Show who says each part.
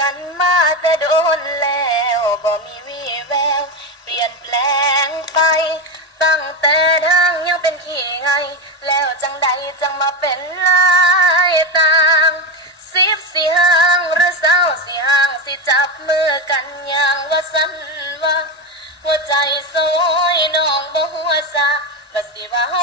Speaker 1: กันมาแต่โดนแล้วบ่มีวี่แวว เปลี่ยนแปลงไป ตั้งแต่ทางยังเป็นขี้ไง แล้วจังใดจังมาเป็นลายต่างสิบสี่ห้างหรือเศร้าสี่ห้างสิจับมือกันอย่างว่าสันว่า หัวใจสวยน้องบ่หัวซาก็สิว่าเฮา